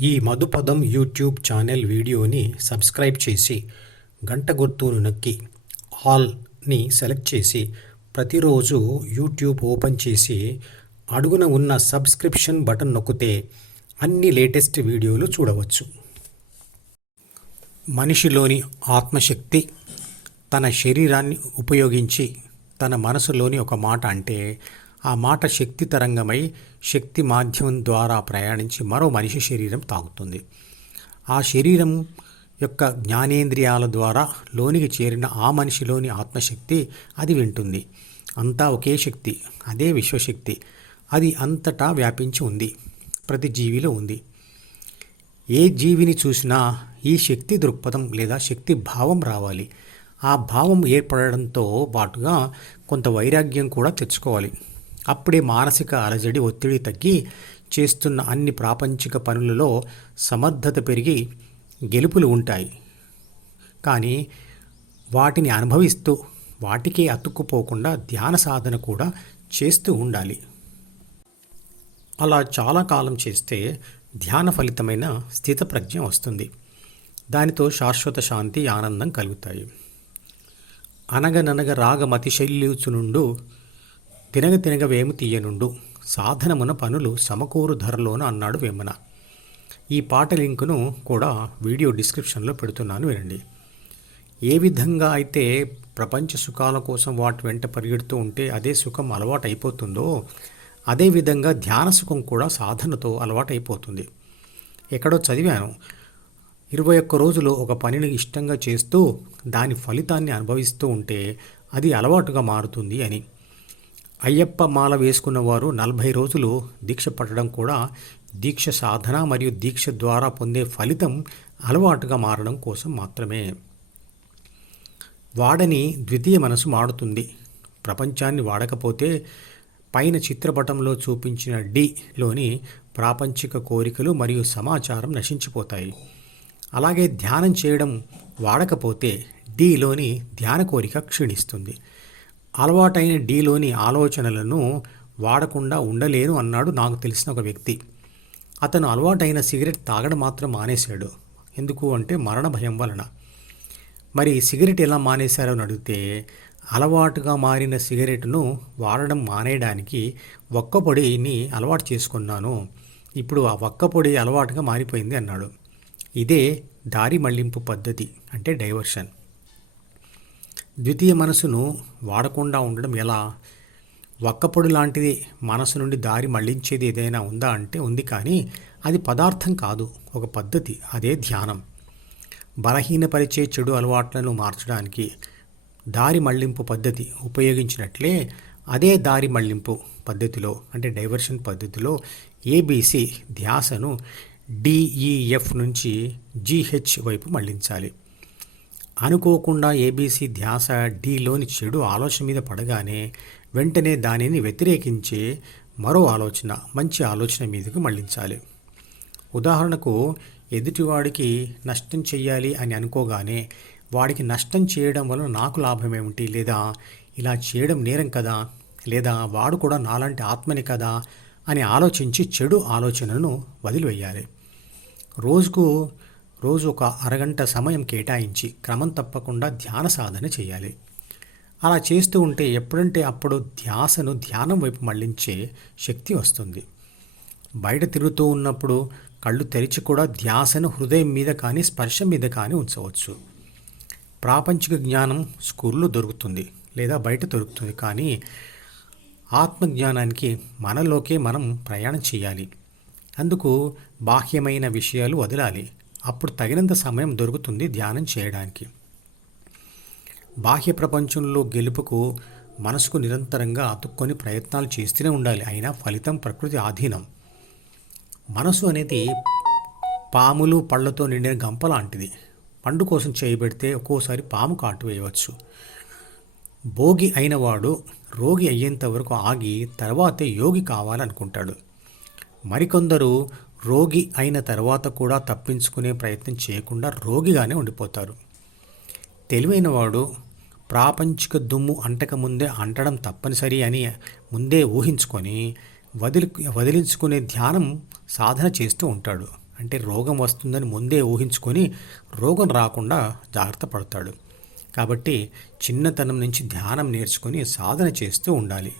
ఈ Madhupadam YouTube channel వీడియోని subscribe చేసి గంట గుర్తును నొక్కి ఆల్ని సెలెక్ట్ చేసి ప్రతిరోజు యూట్యూబ్ ఓపెన్ చేసి అడుగున ఉన్న సబ్స్క్రిప్షన్ బటన్ నొక్కితే అన్ని లేటెస్ట్ వీడియోలు చూడవచ్చు. మనిషిలోని ఆత్మశక్తి తన శరీరాన్ని ఉపయోగించి తన మనసులోని ఒక మాట అంటే ఆ మాట శక్తి తరంగమై శక్తి మాధ్యమం ద్వారా ప్రయాణించి మరో మనిషి శరీరం తాకుతుంది ఆ శరీరం యొక్క జ్ఞానేంద్రియాల ద్వారా లోనికి చేరిన ఆ మనిషిలోని ఆత్మశక్తి అది వింటుంది. అంతా ఒకే శక్తి అదే విశ్వశక్తి. అది అంతటా వ్యాపించి ఉంది ప్రతి జీవిలో ఉంది. ఏ జీవిని చూసినా ఈ శక్తి దృక్పథం లేదా శక్తి భావం రావాలి. ఆ భావం ఏర్పడడంతో పాటుగా కొంత వైరాగ్యం కూడా తెచ్చుకోవాలి. అప్పుడే మానసిక అలజడి ఒత్తిడి తగ్గి చేస్తున్న అన్ని ప్రాపంచిక పనులలో సమర్థత పెరిగి గెలుపులు ఉంటాయి. కానీ వాటిని అనుభవిస్తూ వాటికే అతుక్కుపోకుండా ధ్యాన సాధన కూడా చేస్తూ ఉండాలి. అలా చాలా కాలం చేస్తే ధ్యాన ఫలితమైన స్థితప్రజ్ఞ వస్తుంది. దానితో శాశ్వత శాంతి ఆనందం కలుగుతాయి. అనగననగ రాగమతి నుండు తినగ తినగ వేము తీయనుండు. సాధనమున పనులు సమకూరు ధరలోన అన్నాడు వేమన. ఈ పాట లింకును కూడా వీడియో డిస్క్రిప్షన్లో పెడుతున్నాను వినండి. ఏ విధంగా అయితే ప్రపంచ సుఖాల కోసం వాటి వెంట పరిగెడుతూ ఉంటే అదే సుఖం అలవాటు అయిపోతుందో అదేవిధంగా ధ్యాన సుఖం కూడా సాధనతో అలవాటు అయిపోతుంది ఎక్కడో చదివాను. ఇరవై ఒక్క రోజులు ఒక పనిని ఇష్టంగా చేస్తూ దాని ఫలితాన్ని అనుభవిస్తూ ఉంటే అది అలవాటుగా మారుతుంది అని. అయ్యప్ప మాల వేసుకున్న వారు నలభై రోజులు దీక్ష పట్టడం కూడా దీక్ష సాధన మరియు దీక్ష ద్వారా పొందే ఫలితం అలవాటుగా మారడం కోసం మాత్రమే. వాడని ద్వితీయ మనసు మాడుతుంది. ప్రపంచాన్ని వాడకపోతే పైన చిత్రపటంలో చూపించిన డిలోని ప్రాపంచిక కోరికలు మరియు సమాచారం నశించిపోతాయి. అలాగే ధ్యానం చేయడం వాడకపోతే డిలోని ధ్యాన కోరిక క్షీణిస్తుంది. అలవాటైన డిలోని ఆలోచనలను వాడకుండా ఉండలేను అన్నాడు నాకు తెలిసిన ఒక వ్యక్తి. అతను అలవాటైన సిగరెట్ తాగడం మాత్రం మానేశాడు. ఎందుకు అంటే మరణ భయం వలన. మరి సిగరెట్ ఎలా మానేశారో అని అడిగితే అలవాటుగా మారిన సిగరెట్ను వాడడం మానేయడానికి ఒక్కపొడిని అలవాటు చేసుకున్నాను. ఇప్పుడు ఆ ఒక్కపొడి అలవాటుగా మారిపోయింది అన్నాడు. ఇదే దారి మళ్ళింపు పద్ధతి అంటే డైవర్షన్. ద్వితీయ మనసును వాడకుండా ఉండడం ఎలా? ఒక్కపొడి లాంటిది మనసు నుండి దారి మళ్ళించేది ఏదైనా ఉందా అంటే ఉంది కానీ అది పదార్థం కాదు ఒక పద్ధతి అదే ధ్యానం. బలహీనపరిచే చెడు అలవాట్లను మార్చడానికి దారి మళ్ళింపు పద్ధతి ఉపయోగించినట్లే అదే దారి మళ్ళింపు పద్ధతిలో అంటే డైవర్షన్ పద్ధతిలో ఏబీసీ ధ్యాసను డిఈఎఫ్ నుంచి జీహెచ్ వైపు మళ్ళించాలి. అనుకోకుండా ఏబీసీ ధ్యాస డిలోని చెడు ఆలోచన మీద పడగానే వెంటనే దానిని వ్యతిరేకించే మరో ఆలోచన మంచి ఆలోచన మీదకు మళ్ళించాలి. ఉదాహరణకు ఎదుటివాడికి నష్టం చేయాలి అని అనుకోగానే వాడికి నష్టం చేయడం వలన నాకు లాభం ఏమిటి? లేదా ఇలా చేయడం నేరం కదా? లేదా వాడు కూడా నాలాంటి ఆత్మని కదా? అని ఆలోచించి చెడు ఆలోచనను వదిలివేయాలి. రోజుకు రోజు ఒక అరగంట సమయం కేటాయించి క్రమం తప్పకుండా ధ్యాన సాధన చేయాలి. అలా చేస్తూ ఉంటే ఎప్పుడంటే అప్పుడు ధ్యాసను ధ్యానం వైపు మళ్ళించే శక్తి వస్తుంది. బయట తిరుగుతూ ఉన్నప్పుడు కళ్ళు తెరిచి కూడా ధ్యాసను హృదయం మీద కానీ స్పర్శ మీద కానీ ఉంచవచ్చు. ప్రాపంచిక జ్ఞానం స్కూల్లో దొరుకుతుంది లేదా బయట దొరుకుతుంది కానీ ఆత్మజ్ఞానానికి మనలోకే మనం ప్రయాణం చేయాలి. అందుకు బాహ్యమైన విషయాలు వదలాలి. అప్పుడు తగినంత సమయం దొరుకుతుంది ధ్యానం చేయడానికి. బాహ్య ప్రపంచంలో గెలుపుకు మనసుకు నిరంతరంగా అతుక్కొని ప్రయత్నాలు చేస్తూనే ఉండాలి. అయినా ఫలితం ప్రకృతి ఆధీనం. మనసు అనేది పాములు పళ్ళతో నిండిన గంప లాంటిది. పండు కోసం చేయబెడితే ఒక్కోసారి పాము కాటు వేయవచ్చు. భోగి అయినవాడు రోగి అయ్యేంత వరకు ఆగి తర్వాతే యోగి కావాలనుకుంటాడు. మరికొందరు రోగి అయిన తర్వాత కూడా తప్పించుకునే ప్రయత్నం చేయకుండా రోగిగానే ఉండిపోతారు. తెలివైనవాడు ప్రాపంచిక దుమ్ము అంటకముందే అంటడం తప్పనిసరి అని ముందే ఊహించుకొని వదిలి వదిలించుకునే ధ్యానం సాధన చేస్తూ ఉంటాడు. అంటే రోగం వస్తుందని ముందే ఊహించుకొని రోగం రాకుండా జాగ్రత్త పడతాడు. కాబట్టి చిన్నతనం నుంచి ధ్యానం నేర్చుకొని సాధన చేస్తూ ఉండాలి.